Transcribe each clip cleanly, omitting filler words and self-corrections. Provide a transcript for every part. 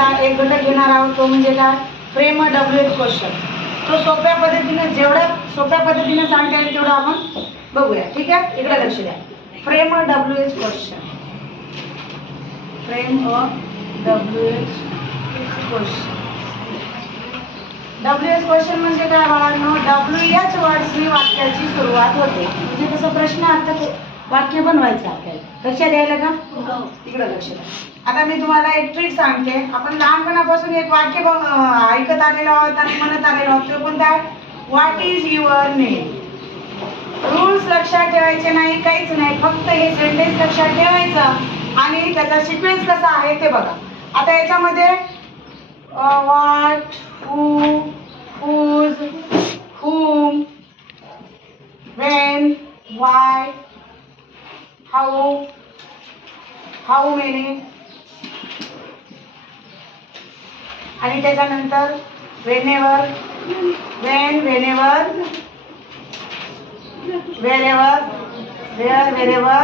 मधला एक घटक घेणार आहोत, तो म्हणजे काय, फ्रेम WH क्वेश्चन. तो सोप्या पद्धतीने, जेवढ्या सोप्या पद्धतीने सांगता येईल तेवढं आपण बघूया. ठीक आहे, इकडे लक्ष द्या. Frame WH question, frame WH question. WH question म्हणजे काय बाळांनो, WH वर्ड्सनी वाक्याची सुरुवात होते. म्हणजे कसं प्रश्न अर्थ वाक्य बनवायचं आपल्याला. लक्षात द्यायला का? तिकडे लक्ष द्या. आता मी तुम्हाला एक ट्रिक सांगते. आपण लहानपणापासून एक वाक्य ऐकत आलेलो आहोत आणि म्हणत आलेलो आहोत. ते कोणतं आहे? What is your name. Rules लक्षात ठेवायचे नाही, काहीच नाही, फक्त हे सेंटेन्स लक्षात ठेवायचं आणि त्याचा सिक्वेन्स कसा आहे ते बघा. आता याच्यामध्ये what, who, whose, whom, when, why, how many, आणि त्याच्यानंतर whenever, when, whenever, wherever, where, wherever,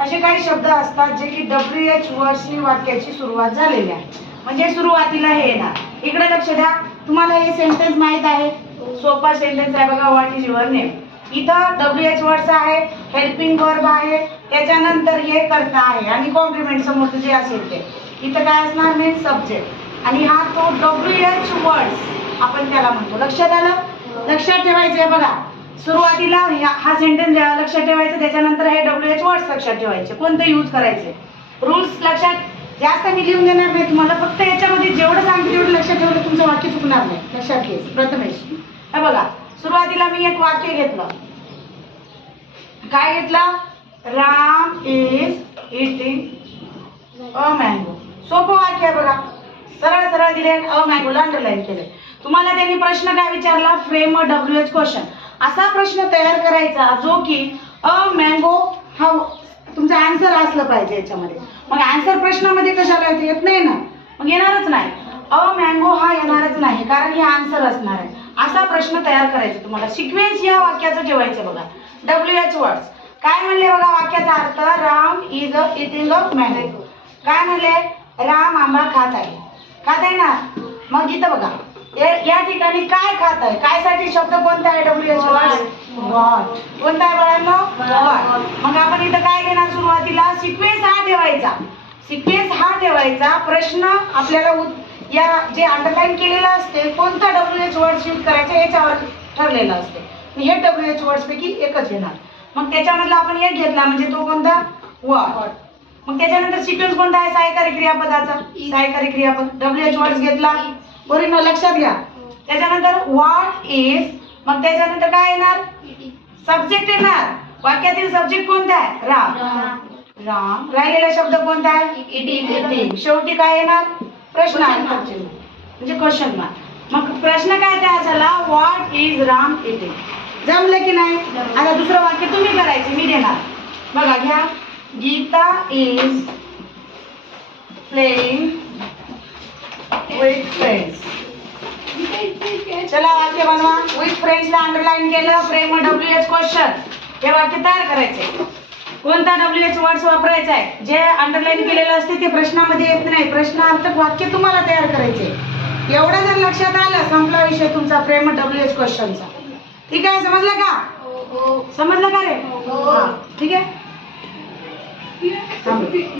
असे काही शब्द असतात जे की WH वर्ड्सनी वाक्याची सुरुवात झालेली आहे. म्हणजे सुरुवातीला हे येणार. इकडे लक्ष द्या. तुम्हाला हे सेंटेन्स माहित आहे, सोपा सेंटेन्स आहे बघा, व्हॉट इज युअर नेम. इथं WH वर्ड्स आहे, हेल्पिंग वर्ब आहे, त्याच्यानंतर हे कर्ता आहे आणि कॉम्प्लिमेंट समोरचं जे असेल ते. इथं काय असणार, मेन सब्जेक्ट. आणि हा तो WH वर्ड्स आपण त्याला म्हणतो. लक्षात आलं? लक्षात ठेवायचं आहे बघा. सुरुवातीला हा सेंटेन्स लक्षात ठेवायचं, त्याच्यानंतर हे WH वर्ड्स लक्षात ठेवायचे, कोणते यूज करायचे. रूल्स लक्षात जास्त मी लिहून देणार नाही तुम्हाला, फक्त याच्यामध्ये जेवढं सांगते तेवढं लक्षात ठेवलं तुमचं वाक्य चुकणार नाही. लक्षात घ्यायचं. प्रथमेश, हे बघा, सुरुवातीला मी एक वाक्य घेतलं. काय घेतलं? Ram is eating a mango. सोपं वाक्य आहे बघा, सरळ सरळ दिले, अ मँगोला अंडरलाईन केले. तुम्हाला त्यांनी प्रश्न काय विचारला? Frame WH question. असा प्रश्न तयार करायचा जो की अ मँगो हा तुमचा आन्सर असलं पाहिजे याच्यामध्ये. मग आन्सर प्रश्नामध्ये कशाला येत नाही ना, मग येणारच नाही. अ मँगो हा येणारच नाही, कारण हे आन्सर असणार आहे. असा प्रश्न तयार करायचा तुम्हाला. सिक्वेन्स या वाक्याचं ठेवायचं बघा. WH वर्ड्स काय म्हणले बघा वाक्याचा अर्थ? Ram is eating a mango. काय म्हणले? राम आंबा खात आहे. खात आहे ना. मग इथं बघा या ठिकाणी काय खात आहे, काय साठी शब्द कोणता आहे? WH words what. कोणता आहे बाळांनो? व्हॉट. मग आपण इथं काय घेणार? सुरुवातीला सिक्वेन्स हा ठेवायचा. सिक्वेन्स हा ठेवायचा. प्रश्न आपल्याला या जे अंडरलाईन केलेलं असते कोणता WH वर्ड्स यूज करायचा याच्यावर ठरलेलं असते. हे WH वर्ड्स पैकी एकच घेणार. मग त्याच्यामधला आपण एक घेतला म्हणजे तो कोणता? व्हॉट. मग त्याच्यानंतर सिक्वेन्स कोणता आहे? सहाय्यकारी क्रियापदाचा. सहाय्यकारी क्रियापद WH वर्ड्स घेतला. बरोबर, लक्षात घ्या. त्याच्यानंतर व्हॉट इज, मग त्याच्यानंतर काय येणार? सब्जेक्ट येणार. वाक्यातील सब्जेक्ट कोणता आहे? राम. राम. राहिलेला शब्द कोणता आहे? इटिंग. शेवटी काय येणार? प्रश्न म्हणजे क्वेश्चन मार्क. मग प्रश्न काय तयार झाला? What is Ram eating. जमलं की नाही? आता दुसरं वाक्य तुम्ही करायचे, मी देणार. बघा घ्या. Gita is playing with friends. चला वाक्य बनवा. विथ फ्रेंड्सला अंडरलाईन केलं. Frame WH question. हे वाक्य तयार करायचे. कोणता WH वर्ड्स वापरायचा आहे? जे अंडरलाईन केलेलं असते ते प्रश्नामध्ये येत नाही. प्रश्नार्थक वाक्य तुम्हाला तयार करायचे. एवढं जर लक्षात आलं, संपला विषय तुमचा फ्रेम WH क्वेश्चनचा. ठीक आहे, समजलं का? समजलं का रे? ठीक आहे.